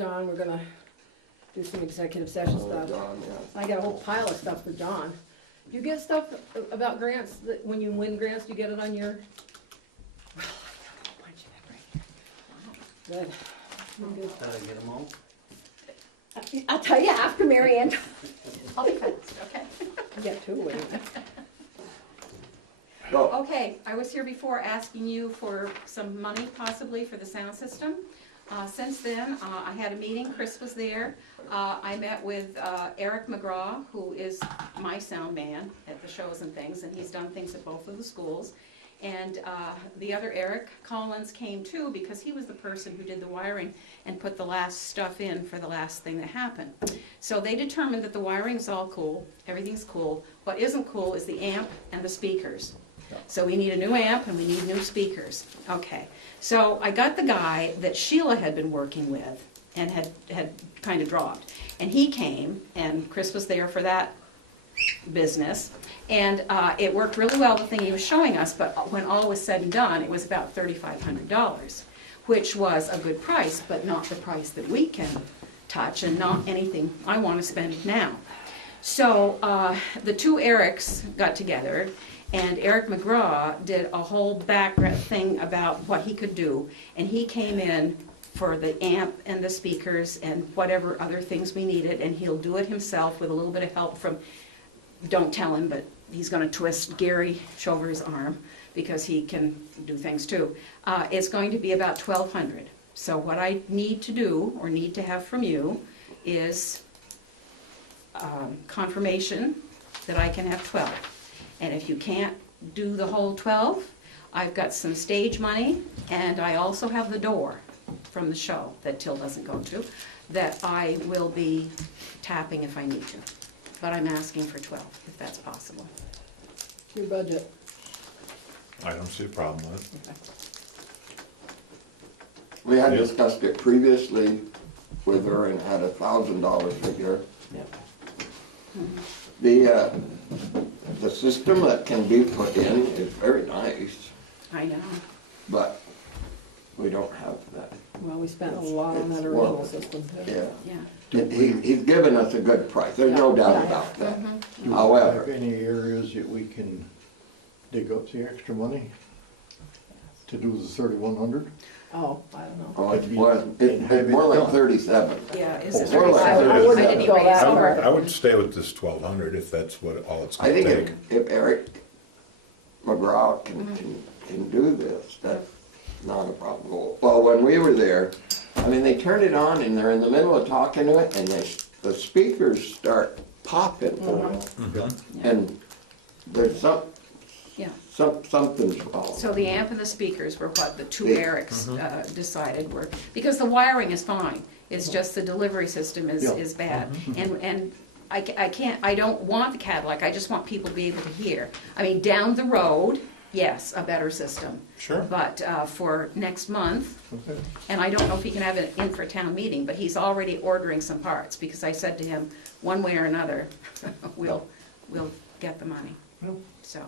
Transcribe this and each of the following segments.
John, we're gonna do some executive session stuff. John, yeah. I got a whole pile of stuff for John. Do you get stuff about grants, that when you win grants, do you get it on your? Well, I got a whole bunch of that right here. Good. We're good. Gotta get them all. I'll tell you after, Mary Ann. I'll be fast, okay? I got two with me. Go. Okay, I was here before asking you for some money possibly for the sound system. Since then, I had a meeting, Chris was there. I met with Eric McGraw, who is my sound man at the shows and things, and he's done things at both of the schools. And the other Eric Collins came too, because he was the person who did the wiring and put the last stuff in for the last thing that happened. So they determined that the wiring's all cool, everything's cool. What isn't cool is the amp and the speakers. So we need a new amp and we need new speakers. Okay, so I got the guy that Sheila had been working with and had kind of dropped. And he came, and Chris was there for that business. And it worked really well, the thing he was showing us, but when all was said and done, it was about $3,500, which was a good price, but not the price that we can touch and not anything I want to spend now. So the two Erics got together, and Eric McGraw did a whole background thing about what he could do, and he came in for the amp and the speakers and whatever other things we needed, and he'll do it himself with a little bit of help from, don't tell him, but he's going to twist Gary Shover's arm because he can do things too. It's going to be about $1,200. So what I need to do, or need to have from you, is confirmation that I can have 12. And if you can't do the whole 12, I've got some stage money, and I also have the door from the show that Till doesn't go to, that I will be tapping if I need to. But I'm asking for 12, if that's possible. It's your budget. I don't see a problem with it. Okay. We had discussed it previously with her and had $1,000 figure. Yep. The system that can be put in is very nice, I know. but we don't have that. Well, we spent a lot on that original system too. Yeah. Yeah. He's given us a good price, there's no Yeah. doubt Yeah. about that. Mhm. Do we However- have any areas that we can dig up the extra money to do the 3,100? Oh, I don't know. Oh, it's more like 37. Yeah, is it More like 37? 37. I didn't go raise that it. far. I would stay with this 1,200 if that's what, all it's I gonna think take. if Eric McGraw can do this, that's not a problem. Well, when we were there, I mean, they turned it on and they're in the middle of talking to it, and the speakers start popping. And there's Yeah. something's wrong. So the amp and the speakers were what the two Yeah. Erics decided were, because the wiring is fine, it's just the delivery system Yeah. is bad. And I can't, I don't want the Cadillac, I just want people to be able to hear. I mean, down the road, yes, a better system. Sure. But for next month, Okay. and I don't know if he can have it in for a town meeting, but he's already ordering some parts, because I said to him, one way or another, we'll get the money, Yeah. so.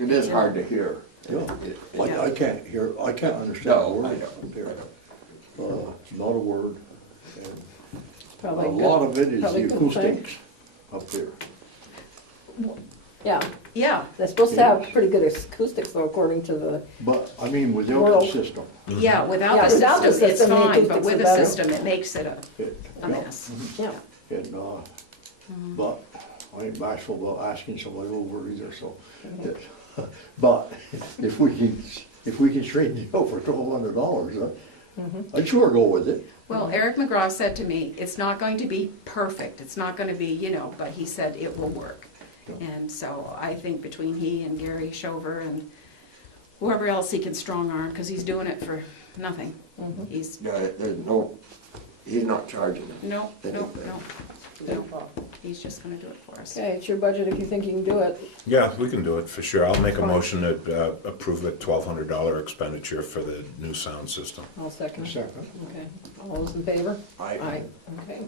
It is hard to hear. Yeah. Yeah. I can't hear, I can't understand a No, word I up there. don't. Not a word. And Probably a good- lot of it is probably the good thing. acoustics up there. Yeah, Yeah, they're supposed to have pretty good acoustics though, according to the, But, I mean, without Well- the system. yeah, without Yeah, the without the system, it's system, the fine, but acoustics with are the better. system, it makes it a Yeah. mess. yeah. And, but I ain't bashful about asking somebody over either, so. But if we can straighten it out for $1,200, I'd sure go with it. Well, Eric McGraw said to me, it's not going to be perfect, it's not gonna be, but he said it will work. Yeah. And so I think between he and Gary Shover and whoever else he can strong arm, because he's doing it for nothing. He's, Yeah, there's no, he's not charging us. no, No. he's just gonna do it for us. Okay, it's your budget if you think you can do it. Yeah, we can do it for sure. I'll make a Fine. motion to approve the $1,200 expenditure for the new sound system. I'll second. Second. Okay, all those in favor? Aye. Okay.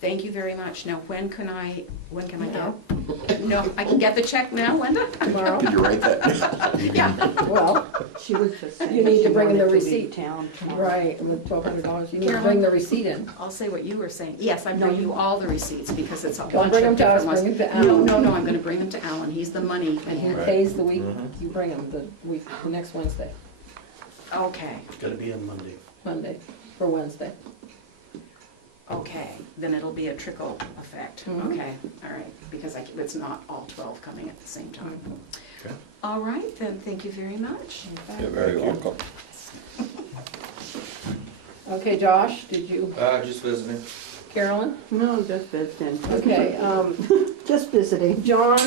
Thank you very much. Now, when can I Now, go? No, I can get the check now, Linda? tomorrow. Did you write that? Yeah. Well, She was just saying. You need to she bring in the wanted to be receipt. Town tomorrow. right, and with $1,200, you need to Carolyn? bring the receipt in. I'll say what you were saying. Yes, I'm bringing you all the receipts because it's a bunch Don't of bring them to us, different bring ones. them to Alan. No, I'm gonna bring them to Alan. He's the money And he man. pays the week, Mhm. you bring them the next Wednesday, Okay, Gotta be on Monday. Monday, for Wednesday. okay. Then it'll be a trickle effect. Mhm. Okay, all right, because it's not all 12 coming at the same time. Okay. All right, then, thank you very much. You're very welcome. Okay, Josh, did you, Just visiting. Carolyn? No, just visiting. Okay, Just visiting. John,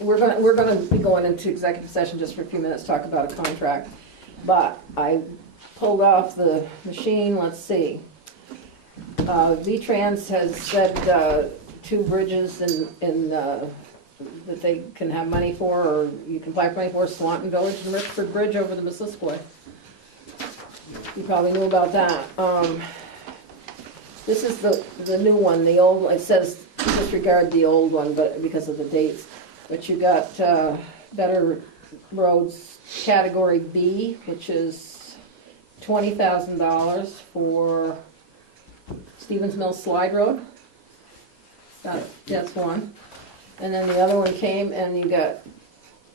we're gonna be going into executive session just for a few minutes, talk about a contract. But I pulled off the machine, let's see. V-Trans has said, 2 bridges that they can have money for, or you can apply for money for, Swanton Village and Richford Bridge over the Missisquoi. You probably knew about that. This is the new one, the old, it says disregard the old one, but because of the dates. But you got, Better Roads Category B, which is $20,000 for Stevens Mill Slide Road. That's one. And then the other one came and you got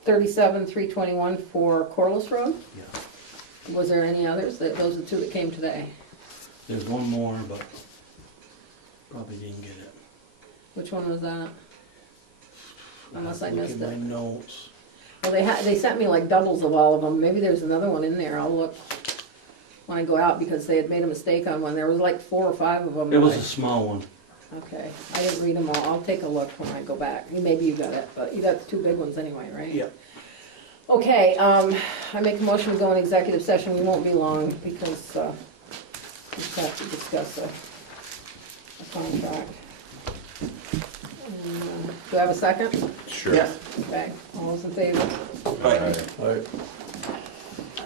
37,321 for Corliss Road. Yeah. Was there any others? Those are the 2 that came today. There's one more, but probably didn't get it. Which one was that? Unless I missed Look it. at my notes. Well, they sent me like doubles of all of them. Maybe there's another one in there. I'll look when I go out because they had made a mistake on one. There was like 4 or 5 of them. It was a small one. Okay, I didn't read them all. I'll take a look when I go back. Maybe you got it, but you got the 2 big ones anyway, right? Yeah. Okay, I make a motion to go in executive session. We won't be long because, we just have to discuss a contract. And, do I have a second? Sure. Yeah. Okay, all those in favor? Alright.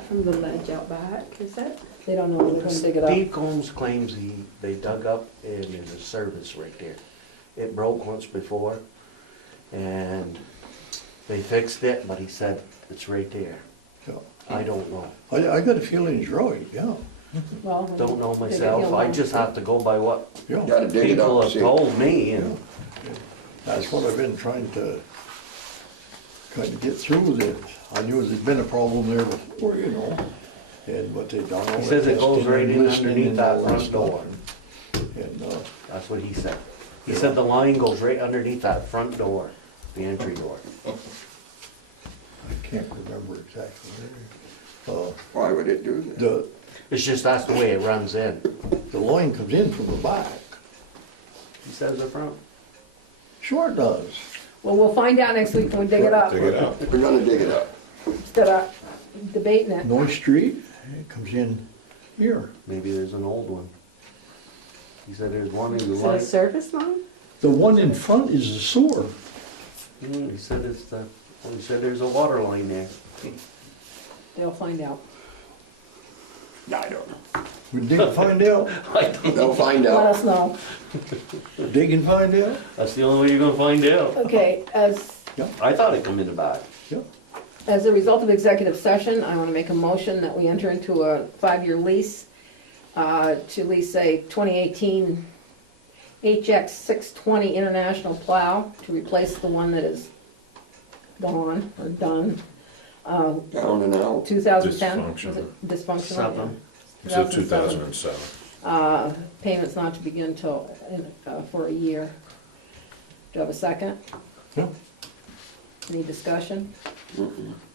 From the ledge out back, is that? They don't know, they're gonna dig it up. Steve Combs claims they dug up and there's a service right there. It broke once before and they fixed it, but he said it's right there. Yeah. I don't know. I got a feeling it's right, yeah, Well, Don't know dig it, myself. you'll I know. just have to go by what yeah. Gotta dig it people up, have see. told me and That's what I've been trying to kind of get through with it. I knew there'd been a problem there before, you know, and what they done. all he says the it goes testing right and in listening underneath and that all front stuff. door. And, That's what he said. He said the line goes right underneath that front door, the entry door. I can't remember exactly. Why would it do that? The, It's just that's the way it runs in. the line comes in from the back. He says the front. Sure it does. Well, we'll find out next week when we dig it up, Dig it up. We're gonna dig it up. instead of debating it. North Street, it comes in here. Maybe there's an old one. He said there's one in the Is it a line. service line? The one in front is the sewer. He said it's the, he said there's a water line there. They'll find out. I don't know. We dig and find out, They'll find Let out. us know. dig and find out. That's the only way you're gonna find out. Okay, I thought it come in the back. Yeah. as a result of executive session, I wanna make a motion that we enter into a 5-year lease, to lease a 2018 HX 620 International plow to replace the one that is gone or done. Down and out. 2010? Was Dysfunctional. it Dysfunctional? Seven. It's a 2007. Payments not to begin till, for a year. Do I have a second? Yeah. Any discussion?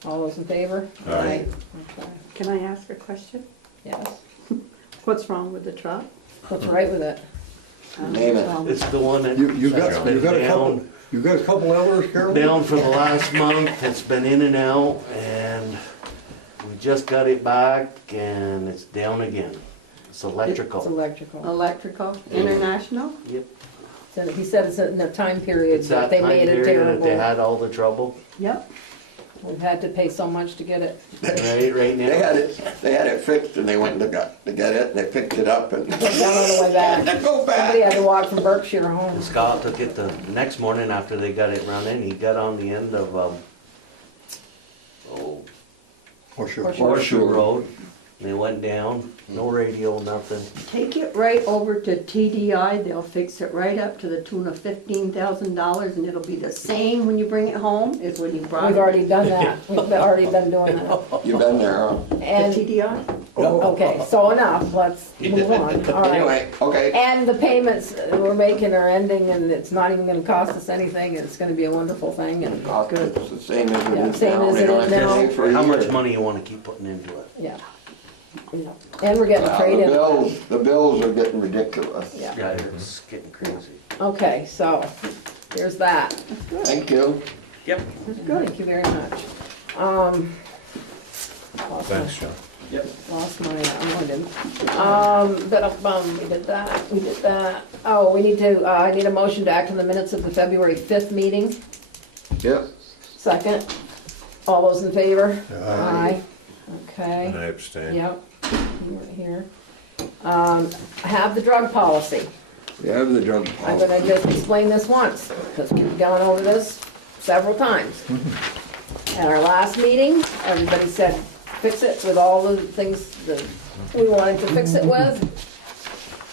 All those in favor? Aye. Okay, Can I ask a question? yes. What's wrong with the truck? What's right with it? Name it. Well, It's the one that, You that's got, been you got a couple, down, you got a couple hours, Carol? down for the last month. It's been in and out and we just got it back and it's down again. It's It's electrical. electrical. Electrical, international? Yep. He said it's in a time period It's that that they time made it period that they terrible. had all the trouble. Yep. We've had to pay so much to get it. Right now. They had it fixed and they went to get it and they picked it up and. Went down on the way back. Go Somebody back. had to walk from Berkshire home. Scott took it the next morning after they got it run in, he got on the end of, Horseshoe Road. And they went down, no radio, nothing. Take it right over to TDI, they'll fix it right up to the tune of $15,000, and it'll be the same when you bring it home as when you brought it. We've already done that. We've already been doing that. You've been there, huh? The And, TDI? okay, so enough, let's move on, all right. Anyway, okay. And the payments we're making are ending, and it's not even gonna cost us anything, it's gonna be a wonderful thing, and good, It's the same as it Yeah, is same now. as They it don't is have to now. pay for a How much year. money you wanna keep putting into it? yeah. Yeah. And we're getting Wow, trade the in. bills are getting ridiculous. Yeah. Yeah, it's getting crazy. Okay, so, here's that. Thank you. Yep. Thank you very much. Lost my- Thanks, John. Lost my, I didn't. We did that. Oh, we need to, I need a motion to act on the minutes of the February 5th meeting. Yep. Second. All those in favor? Aye. Okay, And I abstain. yep, you weren't here. I have the drug policy. We have the drug I'm policy. gonna just explain this once, because we've gone over this several times. At our last meeting, everybody said, fix it with all the things that we wanted to fix it with.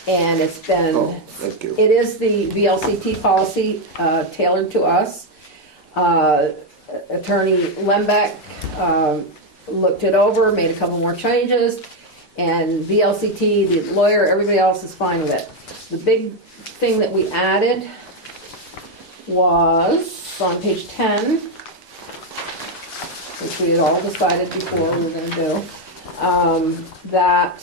And it's been, Oh, thank you. it is the VLCT policy tailored to us. Attorney Lembeck looked it over, made a couple more changes, and VLCT, the lawyer, everybody else is fine with it. The big thing that we added was on page 10, which we had all decided before we were gonna do, that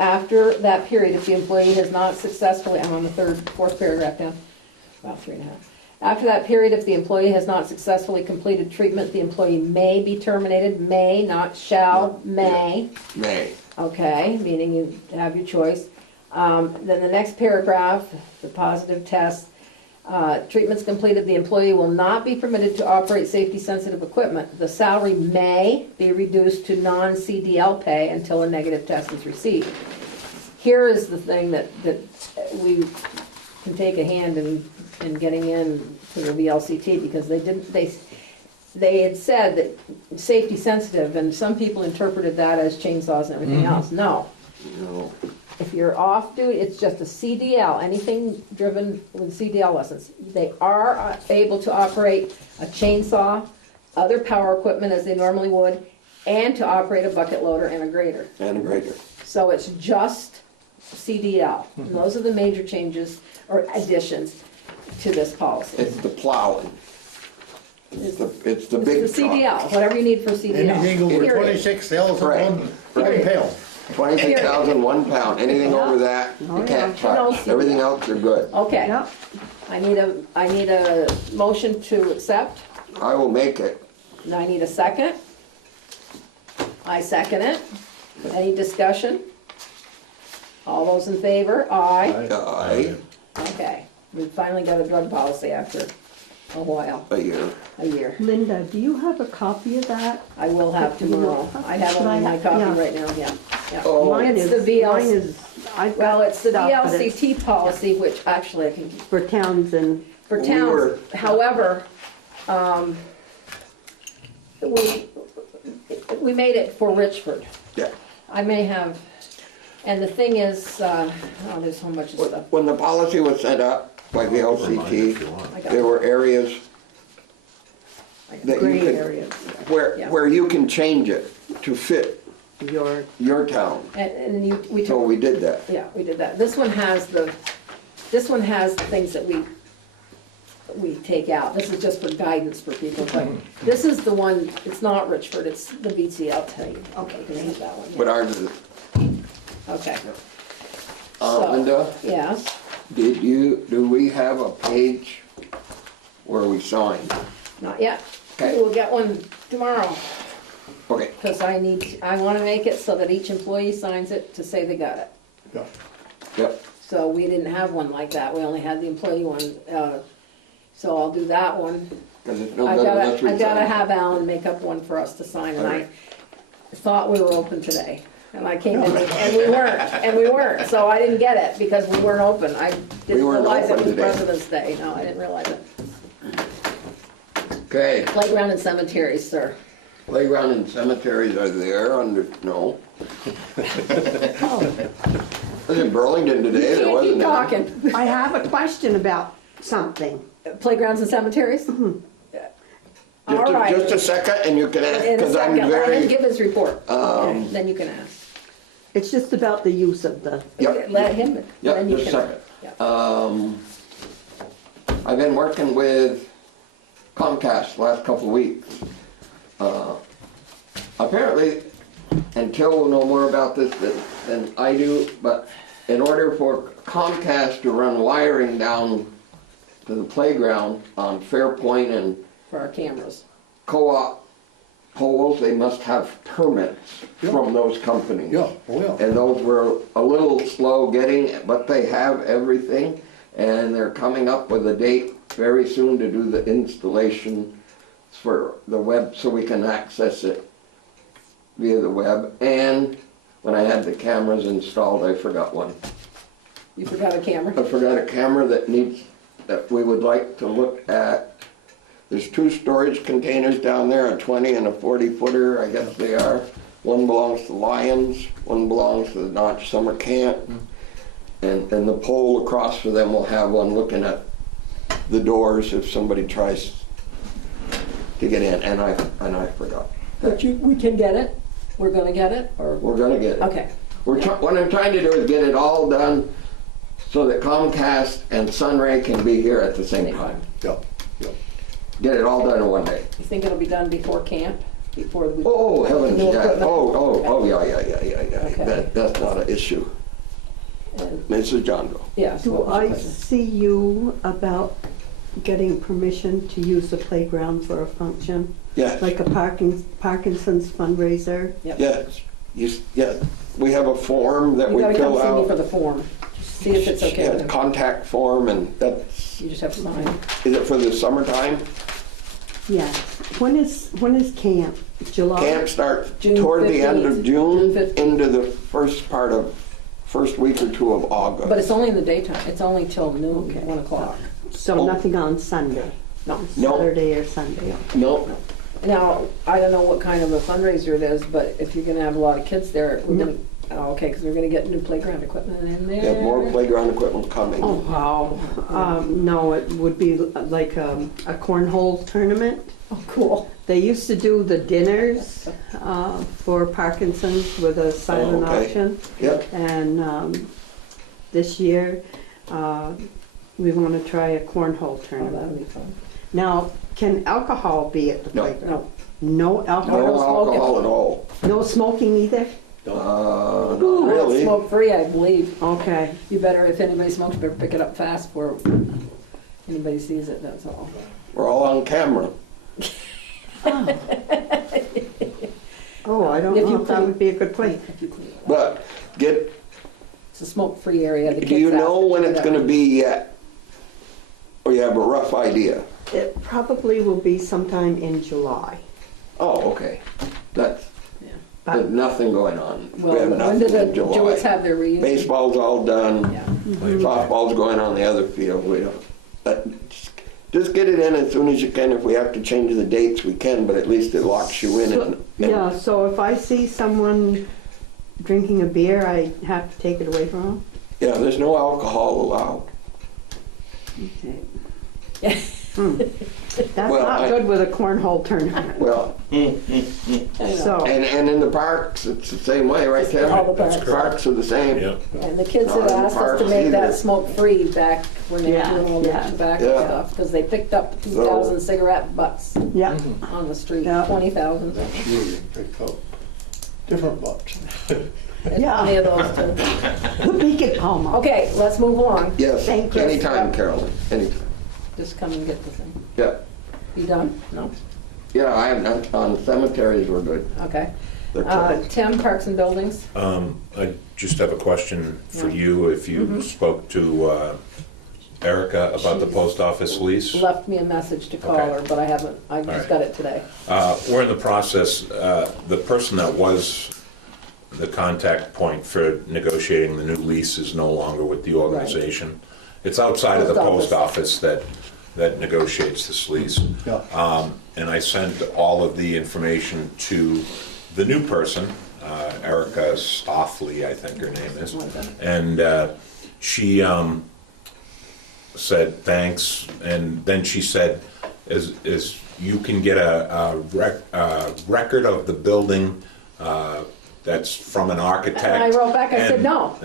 after that period, if the employee has not successfully, I'm on the fourth paragraph down, about 3.5. After that period, if the employee has not successfully completed treatment, the employee may be terminated, may, not shall, may. May. Okay, meaning you have your choice. Then the next paragraph, the positive test, treatment's completed, the employee will not be permitted to operate safety-sensitive equipment. The salary may be reduced to non-CDL pay until a negative test is received. Here is the thing that we can take a hand in getting in to the VLCT, because they had said that safety sensitive, and some people interpreted that as chainsaws and everything else. No. No. If you're off duty, it's just a CDL, anything driven with CDL license. They are able to operate a chainsaw, other power equipment as they normally would, and to operate a bucket loader and a grader. And a grader. So it's just CDL. And those are the major changes or additions to this policy. It's the plowing. It's the big It's the truck. CDL, whatever you need for CDL. Anything over Period. 26,000 Right. one Period. pound. 26,000, 1 pound. Anything over that, you can't touch. Everything else are good. Okay. Yep. I need a motion to accept. I will make it. And I need a second. I second it. Any discussion? All those in favor? Aye. Aye. Okay, we finally got a drug policy after a while, A year. a year. Linda, do you have a copy of that? I will have tomorrow. I have it on my copy Yeah. right now, yeah. Yeah. Oh. Mine It's is, the mine VLC, is, I've well, got it's the stuff, but it's VLCT policy, which actually I can, for towns and, for We towns, were- however, we made it for Richford. Yeah. I may have, and the thing is, oh, there's so much stuff. When the policy was set up by the Remind if LCT, you want. I got there were areas that you gray could, areas, Yeah. where you can change it to fit your, your town. And then we So took, we did that. yeah, we did that. This one has the things that we take out. This is just for guidance for people, but this is the one, it's not Richford, it's the BC, I'll tell you. Okay, can I have that one? But ours is, Okay. So- Linda, Yes, do we have a page where we sign? not yet. Okay. We'll get one tomorrow, Okay, because I want to make it so that each employee signs it to say they got it. yeah. yep, So we didn't have one like that, we only had the employee one. So I'll do that one. Cause it's no I good unless gotta, we I gotta sign. have Alan make up one for us to sign, and I Alright. thought we were open today. And I came in, and we weren't, so I didn't get it, because we weren't open. I didn't weren't realize it open was today. President's Day, no, I didn't realize it. Okay, Playground and cemeteries, sir. playground and cemeteries are there under, no. Was in Burlington today, there Can't wasn't keep any. talking. I have a question about something. Playgrounds and cemeteries? All right. Just a second, and you can ask, In a because I'm second, let him very, give his report. um, Then you can ask. It's just about the use of the, Yep. Let him, Yep, then you just a can. second. Yeah. I've been working with Comcast the last couple of weeks. Apparently, and Till will know more about this than I do, but in order for Comcast to run wiring down to the playground on Fairpoint and For our cameras. co-op poles, they must have permits from those companies. Yeah, oh yeah. And those were a little slow getting, but they have everything, and they're coming up with a date very soon to do the installation for the web, so we can access it via the web. And when I had the cameras installed, I forgot one. You forgot a camera? I forgot a camera that we would like to look at. There's 2 storage containers down there, a 20 and a 40 footer, I guess they are. One belongs to Lions, one belongs to the Notch Summer Camp. And the pole across for them will have one looking at the doors if somebody tries to get in, and I forgot. But we can get it? We're gonna get it, or? We're gonna get it. Okay. What I'm trying to do is get it all done so that Comcast and Sunray can be here at the same time. Yeah, yeah. Get it all done in one day. You think it'll be done before camp? Before we? Oh, heavens, No yeah. equipment? Yeah. Okay. That's not an issue. And- Mrs. Johnville. Yes. do what was your I question? see you about getting permission to use the playground for a function? Yes, Like a Parkinson's fundraiser? yes, yes. We have a form that You we gotta come fill see me for out. the form. See if it's okay with him. Contact form, and that's, You just have to sign. is it for the summertime? Yeah. When is camp? July? Camp starts June toward the end of 15th. June June 15th. into the first week or 2 of August. But it's only in the daytime. It's only till noon, Okay. 1 o'clock. So Oh. nothing on Sunday? No. No. Saturday or Sunday? No, Now, I don't know what kind of a fundraiser it is, but if you're gonna have a lot of kids there, we're gonna, okay, because we're gonna get new playground equipment in we have more there. playground equipment coming. Oh, wow. No, it would be like a cornhole tournament. Oh, cool. They used to do the dinners for Parkinson's with a silent okay. auction. Yep, And this year, we want to try a cornhole Oh, tournament. that'll be fun. Now, can alcohol be at the No. playground? No, No alcohol? no don't smoke it. alcohol at all. No smoking either? Not Ooh, really. smoke free, I believe. Okay. You better, if anybody smokes, better pick it up fast before anybody sees it, that's all. We're all on camera. Oh, I don't If know you if that clean- would be a good place. If you clean it up. But It's a smoke-free area. The do you kids know ask when to do it's that. gonna be yet? Or you have a rough idea? It probably will be sometime in July. Oh, okay. That's, Yeah. there's nothing going on. We Well, have when nothing do the in July. Jewetts have their reunion? Baseball's all done. Yeah. Softball's going on the other field. We don't, just get it in as soon as you can. If we have to change the dates, we can, but at least it locks you in. So- and- Yeah, so if I see someone drinking a beer, I have to take it away from them? Yeah, there's no alcohol allowed. Okay. That's Well, not good with a cornhole tournament. Well, So, and in the parks, it's the same way, right, Tim? All the parks. Parks are the same. Yep. And the kids had Not in asked us to parks make that either. smoke-free back when they were Yeah, doing all the yeah. tobacco Yeah. stuff, because they picked up 2,000 cigarette butts yeah, on the street, Yeah. 20,000. Next year you pick up different butts. There's Yeah. plenty of those too. Beacon Palmer. Okay, let's move along. Yes, Thank you. anytime, Carolyn, anytime. Just come and get the thing. Yeah, You done? No? yeah, I have not, on cemeteries, we're good. Okay. They're closed. Tim, Parks and Buildings? I just have a question for Yeah. you. If you spoke to Erica about the She's post office lease? Left me a message to call Okay. her, but I haven't, I right. just got it today. We're in the process, the person that was the contact point for negotiating the new lease is no longer with the organization. It's outside of the Post post office that negotiates this lease. Yeah. And I sent all of the information to the new person, Erica Stoffley, I think her name is. And she said thanks, and then she said, is you can get a record of the building that's from an architect. And I wrote back, I said, And- no.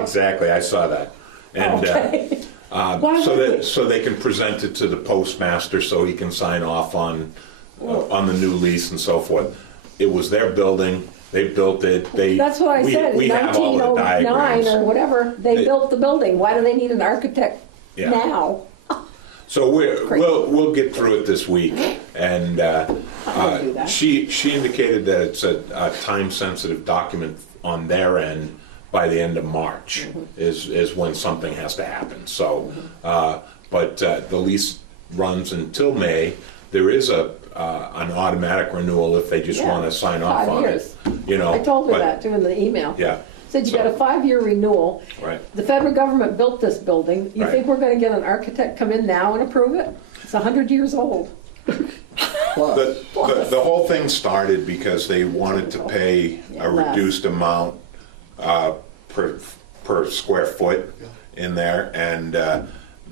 Exactly, I saw that. And Okay. Why so would that we? so they can present it to the postmaster so he can sign off on the new lease and so forth. It was their building. They built it. That's what I said, in We have all the 1909 diagrams. or whatever, they built the building. Why do they need an architect Yeah. now? So we'll get through it this week, and I'll do that. she indicated that it's a time-sensitive document on their end. By the end of March is when something has to happen. So, but the lease runs until May. There is an automatic renewal if they just Yeah, want to sign off 5 on years. it. You know, I told her but- that too in the email. Yeah. Said you got a 5-year renewal. Right. The federal government built this building. You Right. think we're gonna get an architect come in now and approve it? It's 100 years old. Plus, The whole thing started because they wanted to pay Yeah, a less. reduced amount per square foot in there, and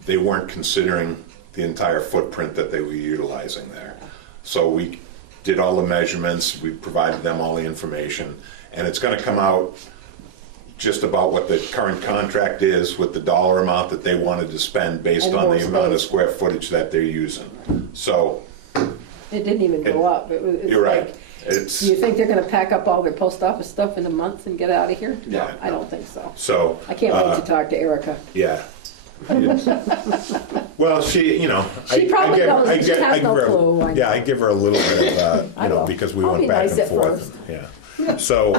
they weren't considering the entire footprint that they were utilizing there. So we did all the measurements, we provided them all the information, and it's gonna come out just about what the current contract is with the dollar amount that they wanted to spend based And on more the amount of space. square footage that they're using. So, It didn't even go up. It was, it's you're right. like, It's, do you think they're gonna pack up all their post office stuff in a month and get out of here? Yeah. I don't think so. so. I can't wait to talk to Erica. Yeah. Well, she, you know. She probably knows. She has no give her- clue. I know. Yeah, I give her a little bit of, I you know, will. because we I'll went be back nice and at forth. Yeah. So,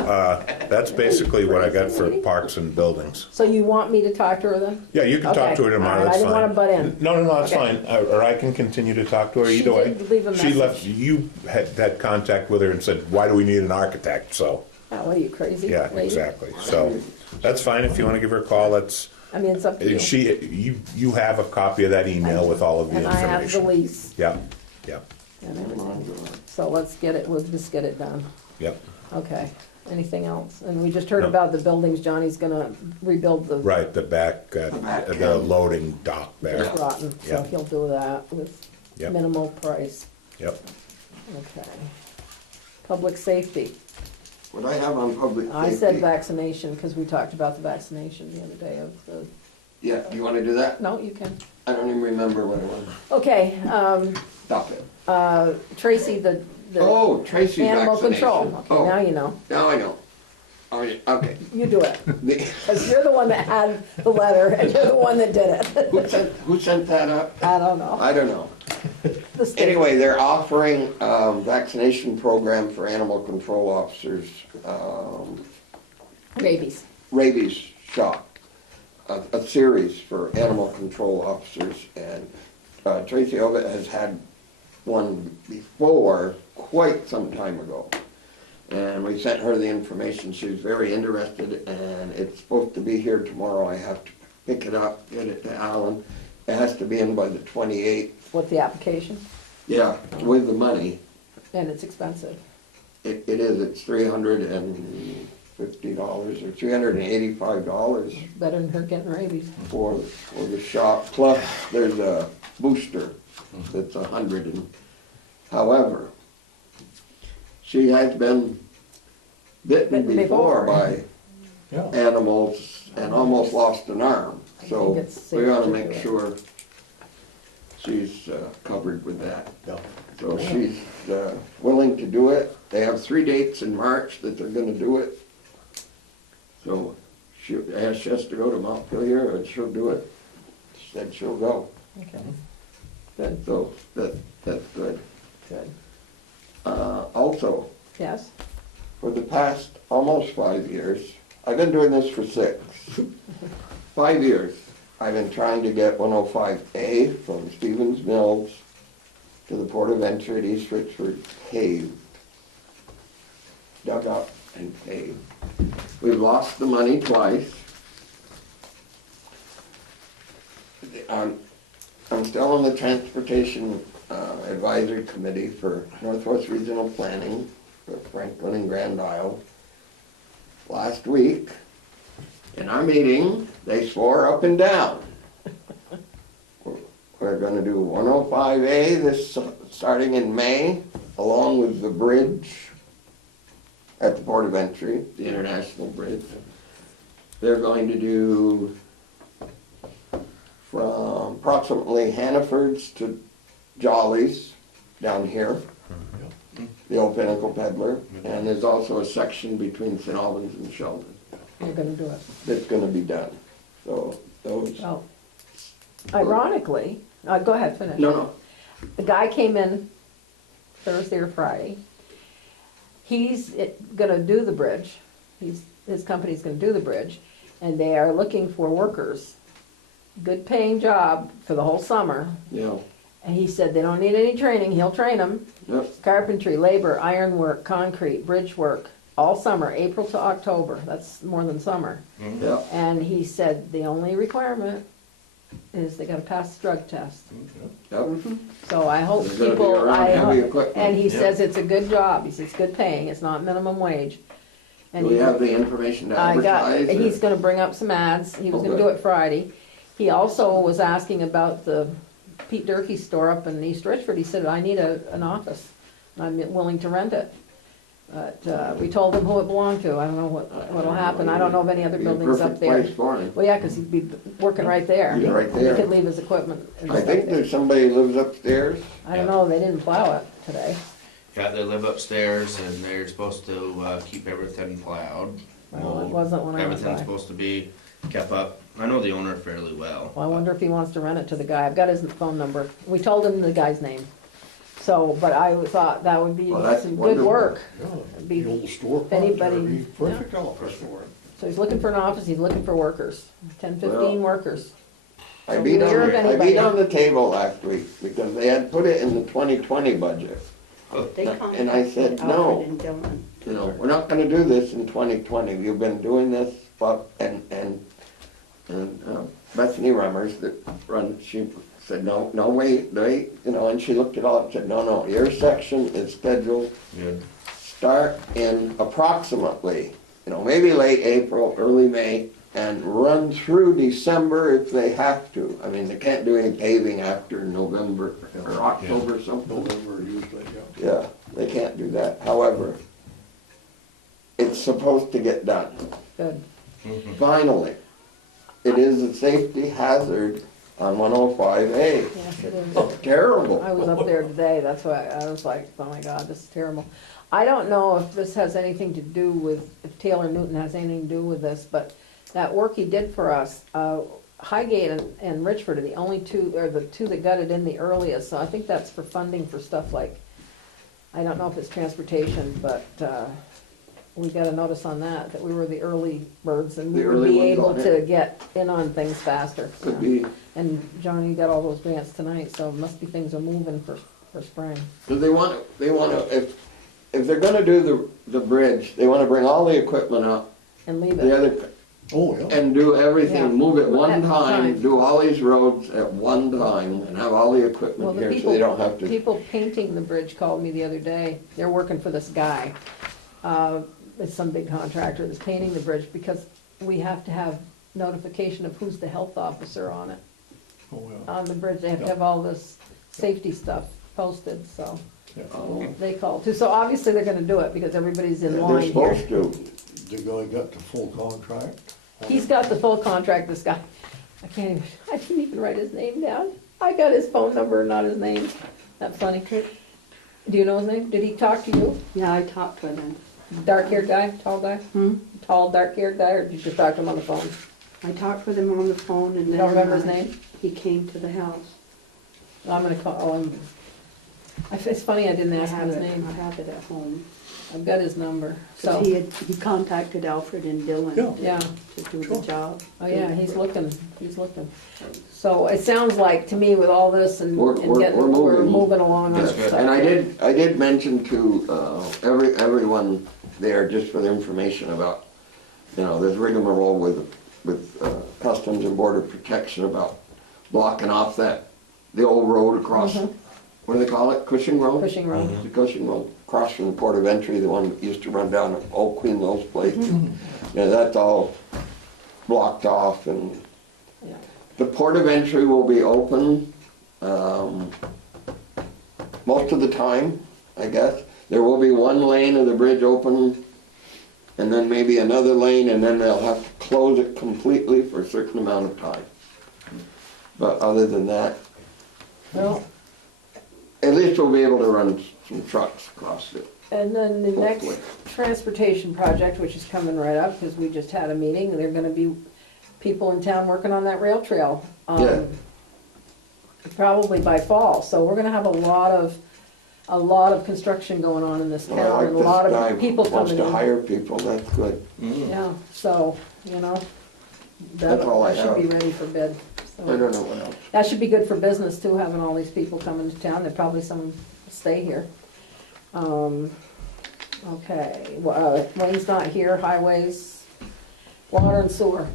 that's basically what I got for parks and buildings. So you want me to talk to her then? Yeah, you can talk Okay. to her tomorrow, All right, that's I fine. didn't wanna butt in. No, that's Okay. fine, or I can continue to talk to her She either way. did leave a She left, message. you had contact with her and said, why do we need an architect? So, Oh, what are you, crazy? yeah, lady? exactly. So, that's fine, if you wanna give her a call, that's, I mean, it's up to you. you have a copy of that email with all of the And I have the information. lease Yep, yep, and everything. So let's get it, we'll just get it done. yep. Okay. Anything else? And we just heard No. about the buildings. Johnny's gonna rebuild the, Right, the back, the loading dock there. it's rotten, so Yeah. he'll do that with Yep. minimal price. Yep. Okay. Public safety. what I have on public safety. I said vaccination, because we talked about the vaccination the other day of the, Yeah, do you wanna do that? no, you can. I don't even remember what it was. Okay, Stop it. Tracy, the Oh, Tracy's animal vaccination. control. Okay, now Oh, you know. now I know. Oh, yeah, okay. You do it. The- Because you're the one that had the letter and you're the one that did it. Who sent that up? I don't know. I don't know. The state. Anyway, they're offering vaccination program for animal control officers, Rabies. rabies shot, a series for animal control officers. And Tracy Ovett has had one before, quite some time ago. And we sent her the information. She was very interested, and it's supposed to be here tomorrow. I have to pick it up, get it to Alan. It has to be in by the 28th. With the application, Yeah, with the money. and it's expensive. It is, it's $350 or $385 Better than her getting rabies. for the shot. Plus, there's a booster that's $100. However, she has been bitten Bitten before before. by Yeah. animals and almost lost an arm. I So think it's we safe ought to to make do it. sure she's covered with that. Yeah. So she's willing to do it. They have 3 dates in March that they're gonna do it. So she has to go to Montpelier and she'll do it. She said she'll go. Okay. Good, So that's good. good. Also, Yes? for the past almost 5 years, I've been doing this for 6. 5 years, I've been trying to get 105A from Stevens Mills to the port of entry at East Richford paved, dug up and paved. We've lost the money twice. I'm still on the Transportation Advisory Committee for Northwest Regional Planning for Franklin and Grand Isle. Last week, in our meeting, they swore up and down. We're gonna do 105A starting in May, along with the bridge at the port of entry, the international bridge. They're going to do from approximately Hannaford's to Jolly's down here, the old Pinnacle Peddler, and there's also a section between St. Albans and Sheldon You're gonna do it. that's gonna be done. So those, Well, ironically, go ahead, finish. no, The guy came in Thursday or Friday. He's gonna do the bridge. His company's gonna do the bridge, and they are looking for workers. Good paying job for the whole summer. you know, And he said they don't need any training, he'll train them. yep, Carpentry, labor, ironwork, concrete, bridge work, all summer, April to October. That's more than summer. yep. And he said the only requirement is they gotta pass the drug test. Yep. So I hope They're gonna be people, around heavy equipment. and he Yeah. says it's a good job, he says it's good paying, it's not minimum wage. And Do we he- have the information to I got, advertise? or- he's gonna bring up some ads, he was gonna Okay. do it Friday. He also was asking about the Pete Durkee store up in East Richford, he said, I need an office, and I'm willing to rent it. But, we told him who it belonged to, I don't know what'll happen, I don't know of any other Be a buildings up perfect there. place for him. Well, yeah, 'cause he'd be working right there. He's right He there. could leave his equipment and I stuff think there. there's somebody who lives upstairs. I don't know, they didn't plow it today. Yeah, they live upstairs and they're supposed to keep everything plowed. Well, it wasn't when I went Everything's by. supposed to be kept up. I know the owner fairly well. Well, I wonder if he wants to rent it to the guy. I've got his phone number. We told him the guy's name. So, but I thought that would be Well, that's some good wonderful. work. Yeah, Be- the old store if anybody- would be perfect office for it. So he's looking for an office, he's looking for workers, 10, 15 workers. I So beat beware of on anybody. the table last week because they had put it in the 2020 budget. They And I said, contacted no. Alfred and Dylan. You know, we're not gonna do this in 2020. You've been doing this, and Bethany Rummers that runs, she said, no, wait, you know, and she looked it all up and said, no, your section is scheduled Good. start in approximately, you know, maybe late April, early May, and run through December if they have to. I mean, they can't do any paving after November or October or something. November usually, yeah. Yeah, they can't do that. However, it's supposed to get done. Good. Finally, it is a safety hazard on 105A. Yes, it is. It's terrible. I was up there today, that's why I was like, oh my God, this is terrible. I don't know if this has anything to do with, if Taylor Newton has anything to do with this, but that work he did for us, Highgate and Richford are the only two, or the two that got it in the earliest, so I think that's for funding for stuff like, I don't know if it's transportation, but, we got a notice on that we were the early birds and we The would early be ones able on to it. get in on things faster. Could be, And Johnny got all those grants tonight, so it must be things are moving for spring. because they want to, if they're gonna do the bridge, they want to bring all the equipment up, And leave the it. other, Oh, yeah. and do Yeah. everything, move it one At time, time. do all these roads at one time, and have all the Well, equipment the here so people, they don't have to. people painting the bridge called me the other day. They're working for this guy. It's some big contractor that's painting the bridge because we have to have notification of who's the health officer on it. Oh, yeah. On the bridge, they have to have all this safety stuff posted, so Yeah. they called too. So obviously they're gonna do it because everybody's in They're line here. supposed to. The guy got the full contract? He's got the full contract, this guy. I didn't even write his name down. I got his phone number, not his name. That's funny. Do you know his name? Did he talk to you? Yeah, I talked with him. Dark-haired guy, tall guy? Hmm? Tall, dark-haired guy, or did you just talk to him on the phone? I talked with him on the phone and You then. don't remember his name? He came to the house. I'm gonna call him. It's funny I didn't ask him his name. I have it at home. I've got his number, so, He contacted Alfred and Dylan yeah. to do the job. Oh, yeah, he's looking. So it sounds like, to me, with all this and We're moving along on Yes, it. and I did mention to everyone there, just for their information about, there's rigmarole with Customs and Border Protection about blocking off the old road across, what do they call it, Cushing Road? Pushing Road. The Cushing Road, across from the Port of Entry, the one that used to run down to Old Queen Lowe's place. Yeah, that's all blocked off, and Yeah. the Port of Entry will be open most of the time, I guess. There will be one lane of the bridge open, and then maybe another lane, and then they'll have to close it completely for a certain amount of time. But other than that, Well, at least we'll be able to run some trucks across it. and then the next Hopefully. transportation project, which is coming right up, because we just had a meeting, and there are gonna be people in town working on that rail trail. Yeah. Probably by fall, so we're gonna have a lot of construction going on in this Well, I town, like and a this lot guy of people wants coming to in. hire people, that's good. Yeah, so, That's all I that should be have. ready for bid. I So don't know what else. that should be good for business too, having all these people coming to town, there probably some stay here. Okay, Wayne's not here, highways, water and sewer,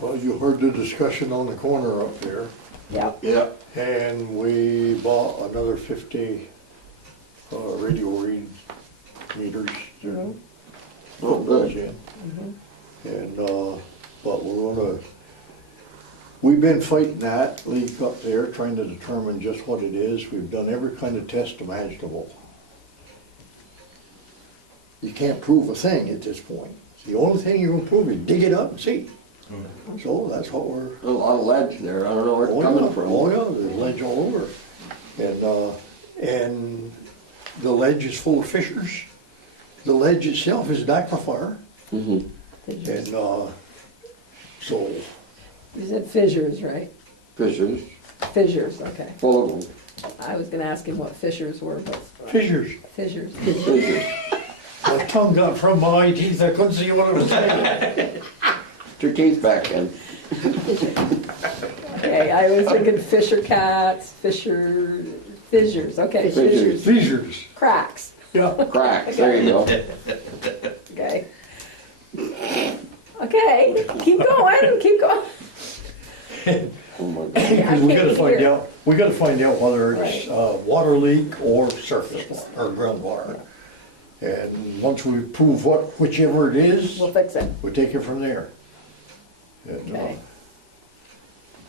Well, you heard the discussion on the corner up there, yep. Yeah, and we bought another 50 radio read meters to Mhm. oh, put those good. in. And, but we've been fighting that leak up there, trying to determine just what it is. We've done every kind of test imaginable. You can't prove a thing at this point. The only thing you can prove is dig it up and see. So that's what we're. A lot of ledge there, I don't know where it's Oh, coming yeah. from. Oh, yeah, there's ledge all over. And the ledge is full of fissures. The ledge itself is an aquifer. Mhm. And, so, You said fissures, right? Fissures, Fissures, okay. full of them. I was gonna ask him what fissures were, but fissures. fissures. Fissures. My tongue got from my teeth, I couldn't see what I was saying. Put your teeth back in. Okay, I was thinking fisher cats, fissures, okay, Fissures. fissures, Fissures, cracks, yeah. Cracks, there you go. okay. Okay, keep going. Oh my God. Because we gotta can't find hear. out, whether it's water leak or surface water, or groundwater. And once we prove whichever it is, We'll fix it, we take it from there. And, okay,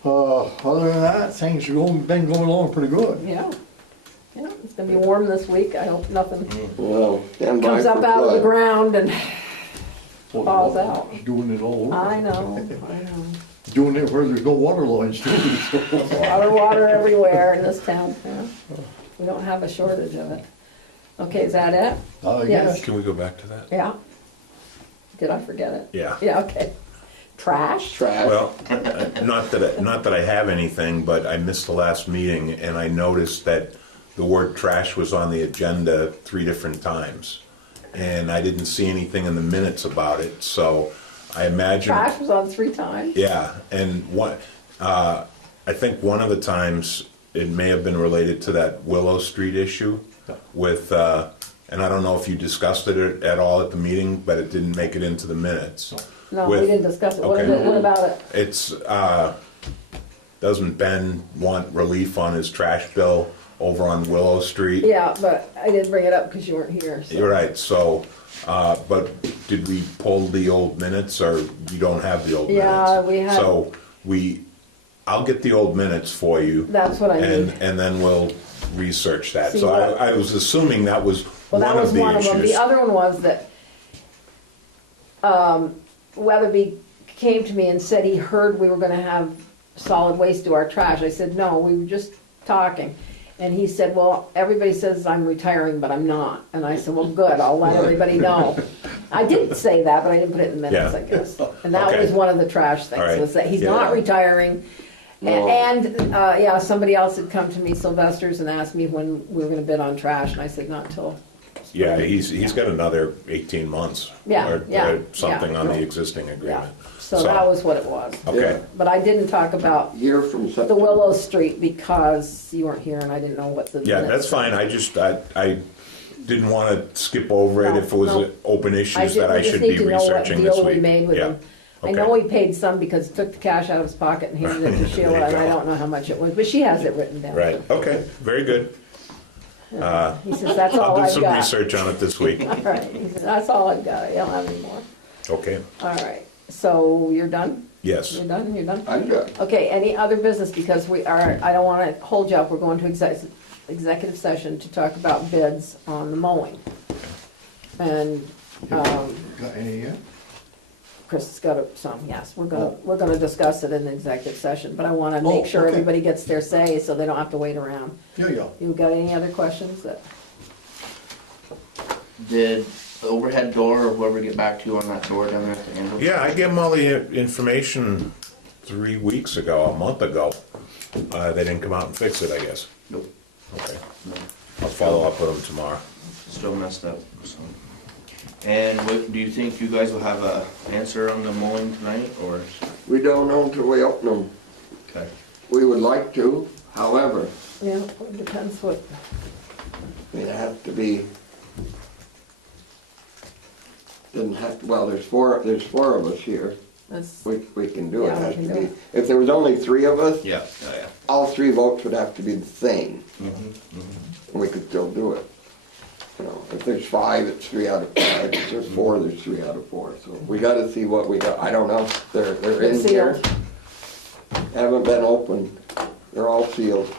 other than that, things have been going along pretty good. yeah. Yeah, it's gonna be warm this week, I hope nothing Well, stand by comes for up out of the flood. ground and, Well, Falls the out. water's doing it all over. I know. Doing it where there's no water lines too. Water everywhere in this town, yeah. We don't have a shortage of it. Okay, is that it? I Yes. guess. Can we go back to that? Yeah. Did I forget it? Yeah. Yeah, okay. Trash? Trash. Well, not that I have anything, but I missed the last meeting and I noticed that the word trash was on the agenda 3 different times. And I didn't see anything in the minutes about it, so I imagine. Trash was on 3 times? Yeah, and I think one of the times it may have been related to that Willow Street issue with, and I don't know if you discussed it at all at the meeting, but it didn't make it into the minutes. No, we With- didn't discuss it. What is okay. it? What about it? It's, doesn't Ben want relief on his trash bill over on Willow Street? Yeah, but I didn't bring it up because you weren't here, so. You're right, so, but did we pull the old minutes, or you don't have the old minutes? Yeah, we had- So, I'll get the old minutes for you. That's what I need. And then we'll research that. See So what- I was assuming that was Well, one that was of the one of them. The issues. other one was that Weatherby came to me and said he heard we were gonna have solid waste do our trash. I said, no, we were just talking. And he said, well, everybody says I'm retiring, but I'm not. And I said, well, good, I'll let everybody know. I didn't say that, but I didn't put it in the minutes, Yeah. I guess. And that Okay. was one of the trash things, All right. was that he's Yeah. not retiring. No. And, yeah, somebody else had come to me, Sylvester's, and asked me when we were gonna bid on trash, and I said, not until Yeah, he's got another 18 months. Yeah, or yeah, something yeah. on the existing Yeah, agreement. so that was what it was. Okay, But I didn't talk about Year from the September. Willow Street because you weren't here and I didn't know what the. yeah, that's fine, I didn't want to skip over it if it was No. open issues that I should be researching We this just need to know what deal we week. made with Yeah. him. I Okay. know he paid some because he took the cash out of his pocket and handed it to There Sheila, you and I go. don't know how much it was, but she has it written down. Right, okay, very good. He says, that's all I'll do I've some got. research on it this week. All right, he says, that's all I've got, I don't have any more. Okay, All right, so you're done? yes. You're done, you're done? I'm good. Okay, any other business, because we are, I don't wanna hold you up, we're going to executive session to talk about bids on the mowing. And, Got any yet? Chris has got some, yes, we're gonna discuss it in the executive session, but I wanna make Oh, sure okay. everybody gets their say, so they don't have to wait around. Yeah. You got any other questions that, Did the overhead door or whoever get back to you on that door down there at the end? Yeah, I gave them all the information 3 weeks ago, a month ago. They didn't come out and fix it, I guess. Nope. Okay, No. I'll follow up with them tomorrow. Still messed up, so. And do you think you guys will have a answer on the mowing tonight, or? We don't know until we open them. Okay. We would like to, however, yeah, it depends what, it has to be, doesn't have to, well, there's four of us here. that's, We can do it. Yeah, we Has can to do be. it. If there was only 3 of us, Yeah, yeah. all 3 votes would have to be the same, Mm-hmm. and we could still do it. You know, if there's 5, it's 3 out of 5. If there's 4, there's 3 out of 4. So we gotta see what we got. I don't know. They're in here. sealed. Haven't been opened. They're all sealed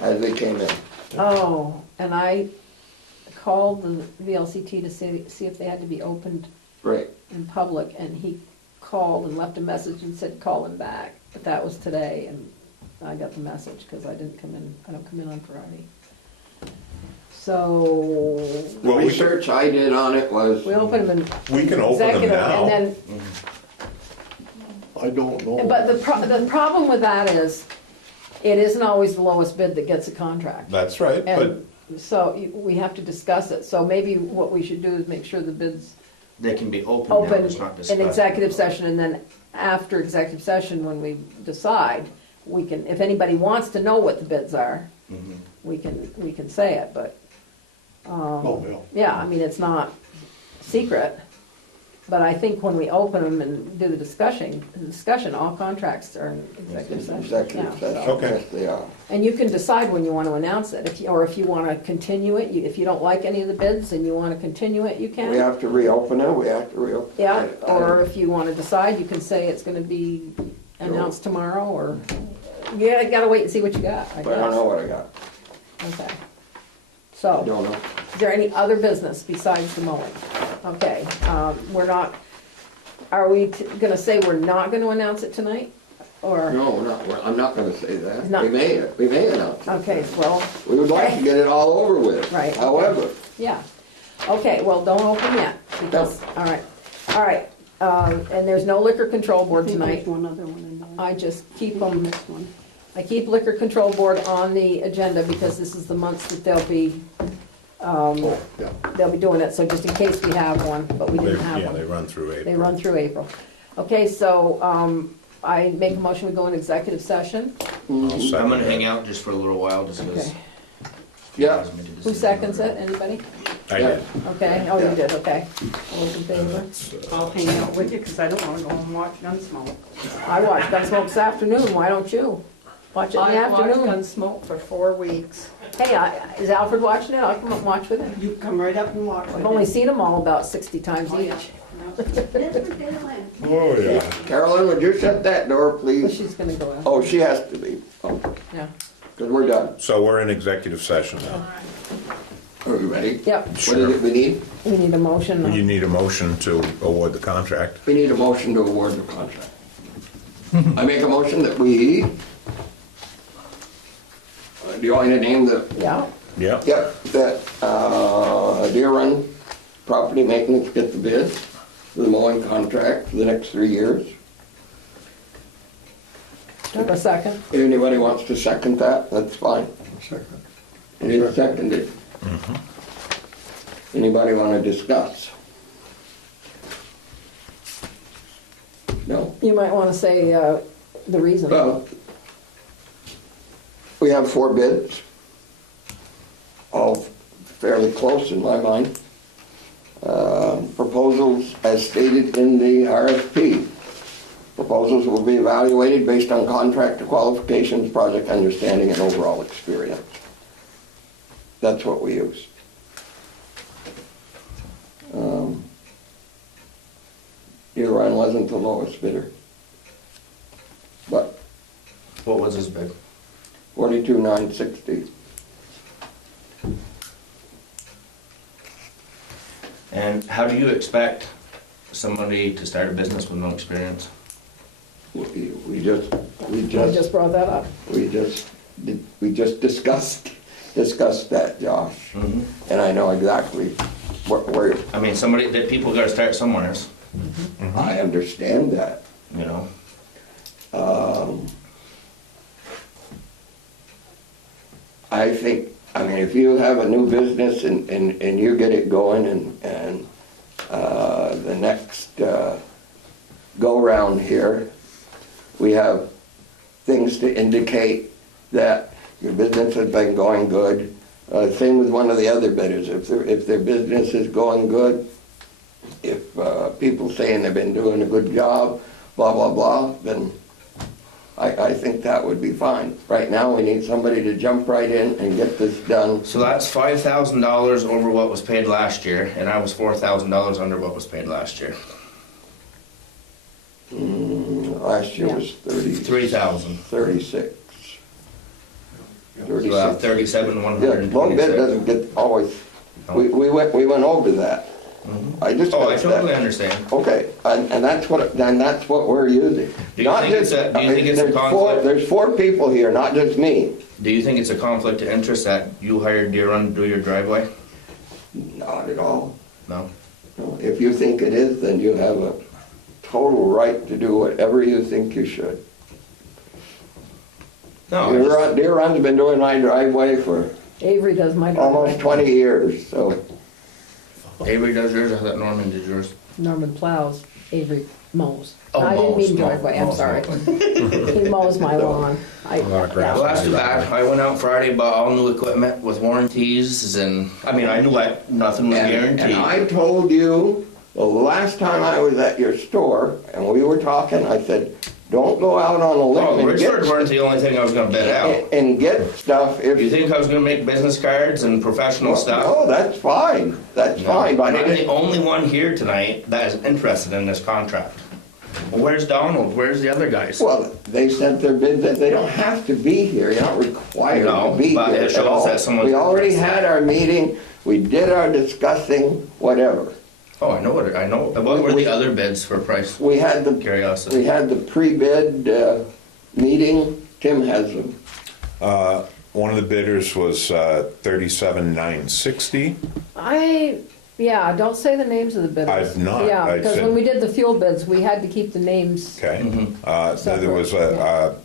as they came in. Oh, and I called the VLCT to see if they had to be opened Right. in public, and he called and left a message and said, call him back. But that was today, and I got the message, because I don't come in on Friday. So, The research I did on it was, we open them in We can open them executive, now. and I don't know. then, but the problem with that is, it isn't always the lowest bid that gets a contract. That's right, but And so we have to discuss it. So maybe what we should do is make sure the bids They can be open now, open just not discussed. in executive session, and then after executive session, when we decide, we can, if anybody wants to know what the bids are, Mhm. we can say it, but, Oh, yeah. yeah, I mean, it's not secret. But I think when we open them and do the discussion, all contracts are in executive session. executive Yeah. session, Okay. yes, they are. And you can decide when you want to announce it, or if you want to continue it, if you don't like any of the bids and you want to continue it, you can. We have to reopen it, we have to reopen it. Yeah, or if you want to decide, you can say it's gonna be announced tomorrow, or, yeah, you gotta wait and see what you got, I But I don't know guess. what I got. Okay. I So, don't know. is there any other business besides the mowing? Okay, we're not, are we gonna say we're not gonna announce it tonight? Or, No, we're not, I'm not gonna say that. Not- We may announce it. okay, well, We would like to get it all over with. Right. However, yeah. Okay, well, don't open yet, because, all right, and there's no liquor control I board think tonight. there's one other one in there. I just keep them, This one. I keep liquor control board on the agenda because this is the months that they'll be Oh, yeah. they'll be doing it, so just in case we have one, but we they, didn't have yeah, they one. run through April. They run through April. Okay, so, I make a motion, we go in executive session. I'll I'm second gonna that. hang out just for a little while, just because. Okay. Yeah. Who seconds it? Anybody? I did. Okay, oh, Yeah. you did, okay. All those in favor? That's, I'll hang out with you, because I don't want to go and watch Gunsmoke. I watched Gunsmoke this afternoon, why don't you? Watch it in the I've watched afternoon. Gunsmoke for 4 weeks. Hey, is Alfred watching it? I'll come up and watch with him. You come right up and watch with I've only me. seen them all about 60 times Oh, yeah. each. oh, yeah. Carolyn, would you shut that door, But please? she's gonna go out, Oh, she has to leave. Oh, yeah. because we're done. So we're in executive session now. Are we ready? Yep, What Sure. is it we need? we need a motion. You need a motion to award the contract. We need a motion to award the contract. I make a motion that we, do you want me to name the, Yeah, Yeah. yep, that Deer Run Property Maintenance get the bid for the mowing contract for the next 3 years. have a second. If anybody wants to second that, that's fine. Second. It is seconded. Anybody wanna discuss? No? You might wanna say, the reason. Well, we have 4 bids, all fairly close in my mind. Proposals as stated in the RFP. Proposals will be evaluated based on contractor qualifications, project understanding, and overall experience. That's what we use. Huron wasn't the lowest bidder, but What was his bid? 42,960. And how do you expect somebody to start a business with no experience? We just I just brought that up. We just discussed that, Josh, Mhm. and I know exactly where, I mean, that people gotta start somewhere, I understand that. you know? I think, I mean, if you have a new business and you get it going and the next go-round here, we have things to indicate that your business has been going good. Same with one of the other bidders. If their business is going good, if people saying they've been doing a good job, blah, blah, blah, then I think that would be fine. Right now, we need somebody to jump right in and get this done. So that's $5,000 over what was paid last year, and I was $4,000 under what was paid last year. Last year was 3,000. 36. So about 37, Yeah, one bid 126. doesn't get always, we went over that. I just. Oh, I totally understand. Okay, and that's what we're using. Do you Not think it's just- a- do you think it's a there's conflict? There's 4 people here, not just me. Do you think it's a conflict of interest that you hired Deer to do your driveway? Not at all. No? No. If you think it is, then you have a total right to do whatever you think you should. No. I just- Deer Run's been doing my driveway for Avery does my driveway. almost 20 years, so. Avery does yours, I thought Norman did yours. Norman plows, Avery mows. Oh, I didn't mows, mean driveway, I'm mows, sorry. mows. He mows my lawn. lot of grass. Well, that's too bad. I went out Friday, bought all new equipment with warranties, and, I mean, I knew nothing was And guaranteed. I told you, the last time I was at your store, and we were talking, I said, don't go out on a limb Oh, and Richford get, weren't the only thing I was gonna bid out. and get stuff You if. think I was gonna make business cards and professional stuff? No, that's fine, that's fine, but I'm the it, only one here tonight that is interested in this contract. Well, where's Donald? Where's the other guys? well, they sent their bid that they don't have to be here, you're not required No, to be but here it at shows all. that someone's We already interested. had our meeting, we did our discussing, whatever. Oh, I know I know. What were the other bids for price? We had the Curiosity. pre-bid meeting, Tim has them. One of the bidders was 37,960. Yeah, don't say the names of the bidders. I've not. Yeah, I because said- when we did the fuel bids, we had to keep the names. Okay. So there was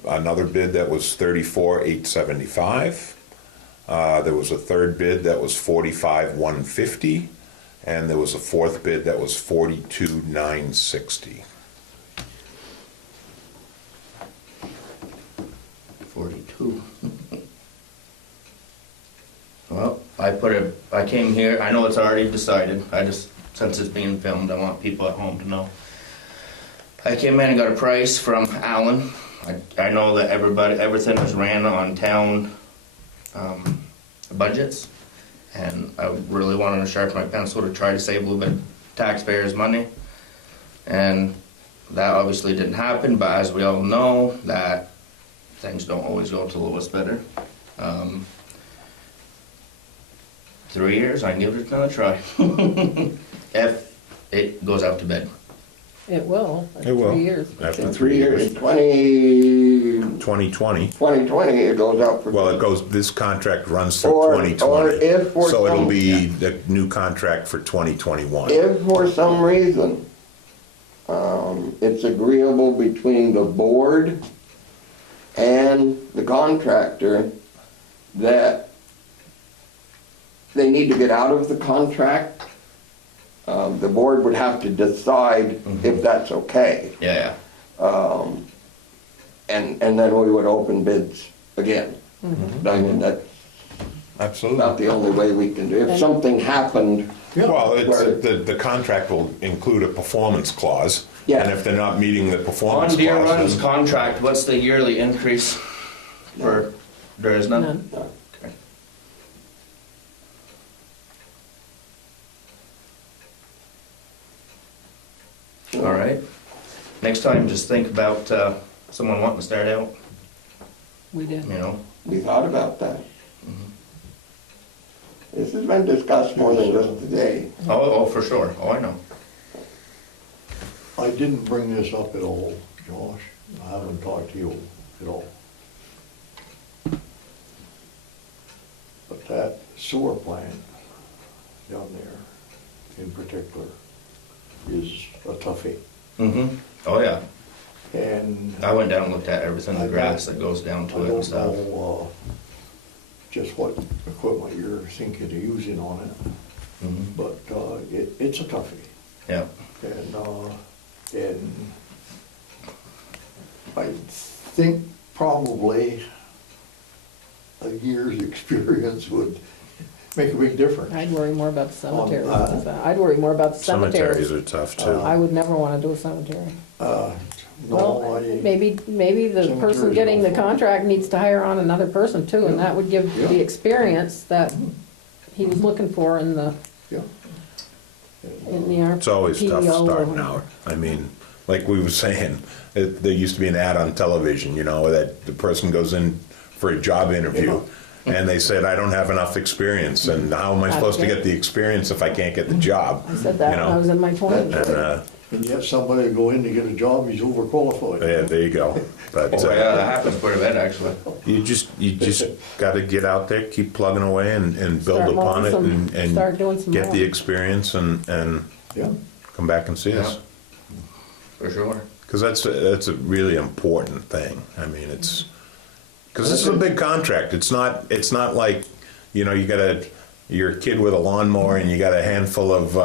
another bid that was 34,875. There was a third bid that was 45,150, and there was a fourth bid that was 42,960. 42. Well, I came here, I know it's already decided, since it's being filmed, I want people at home to know. I came in and got a price from Alan. I know that everything is ran on town budgets, and I really wanted to sharpen my pencil to try to save a little bit of taxpayers' money. And that obviously didn't happen, but as we all know, that things don't always go to the lowest bidder. 3 years, I knew it was gonna try. If it goes out to bid. It will, after It will. 3 years. After 3 years, 2020. 2020, it goes out for. Well, this contract runs through Or 2020. if for So it'll some- be the new contract for 2021. If for some reason, it's agreeable between the board and the contractor that they need to get out of the contract. The board would have to decide if that's okay. Yeah, And then we would open bids again. I mean, that's Absolutely. not the only way we can do it. If something happened, Well, it's, Where- the contract will include a performance clause. Yeah. And if they're not meeting the On performance Deer clause, Run's then contract, what's the yearly increase for, there is none? None. Okay. All right. Next time, just think about someone wanting to start out, We did. you know? we thought about that. This has been discussed more than just today. Oh, for sure. Oh, I know. I didn't bring this up at all, Josh. I haven't talked to you at all. But that sewer plant down there in particular is a toughie. Mm-hmm. Oh, yeah. And I went down and looked at everything, I the don't- grass that goes down I to it and don't stuff. know just what equipment you're thinking of using on it, Mhm. but it's a toughie. Yeah. And I think probably a year's experience would make a big difference. I'd worry more about the cemetery. On, I'd worry more about the cemeteries cemetery. are tough too. I would never wanna do a cemetery. No, Well, I, maybe the person Cemeteries getting the also. contract needs to hire on another person too, and that would give Yeah. the experience that he was looking for in the, yeah. in the RPO. It's always tough starting out. I mean, like we were saying, there used to be an ad on television, you know, that the person goes in for a job interview, and they said, I don't have enough experience, and how am I supposed to get the experience if I can't get the job? I said that You when I know? was in my twenties. And, And yet somebody go in to get a job, he's overqualified. yeah, there you go. But Oh, yeah, that happens quite a bit, actually. you just gotta get out there, keep plugging away and build Start upon mowing it some- and start doing some get the mowing. experience and Yeah, come back and see us. For sure. Because that's a really important thing. I mean, it's, because this is a big contract. It's not like, you know, you're a kid with a lawnmower and you got a handful of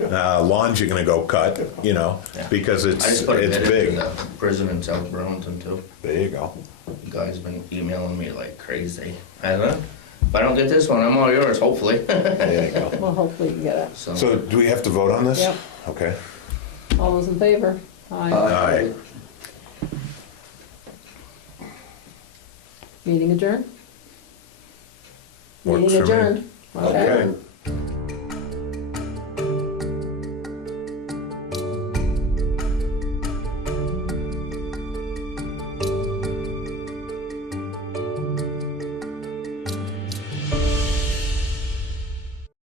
lawns you're gonna go cut, you know, Yeah. because I it's just put a bid big. into the prison in South Burlington too. There you go. The guy's been emailing me like crazy. I don't know. If I don't get this one, I'm all yours, hopefully. There you go. Well, hopefully you get it. So do we have to vote on this? Yep. Okay. All those in favor? Aye. Aye. Meeting adjourned? Works Meeting for me. adjourned. Okay.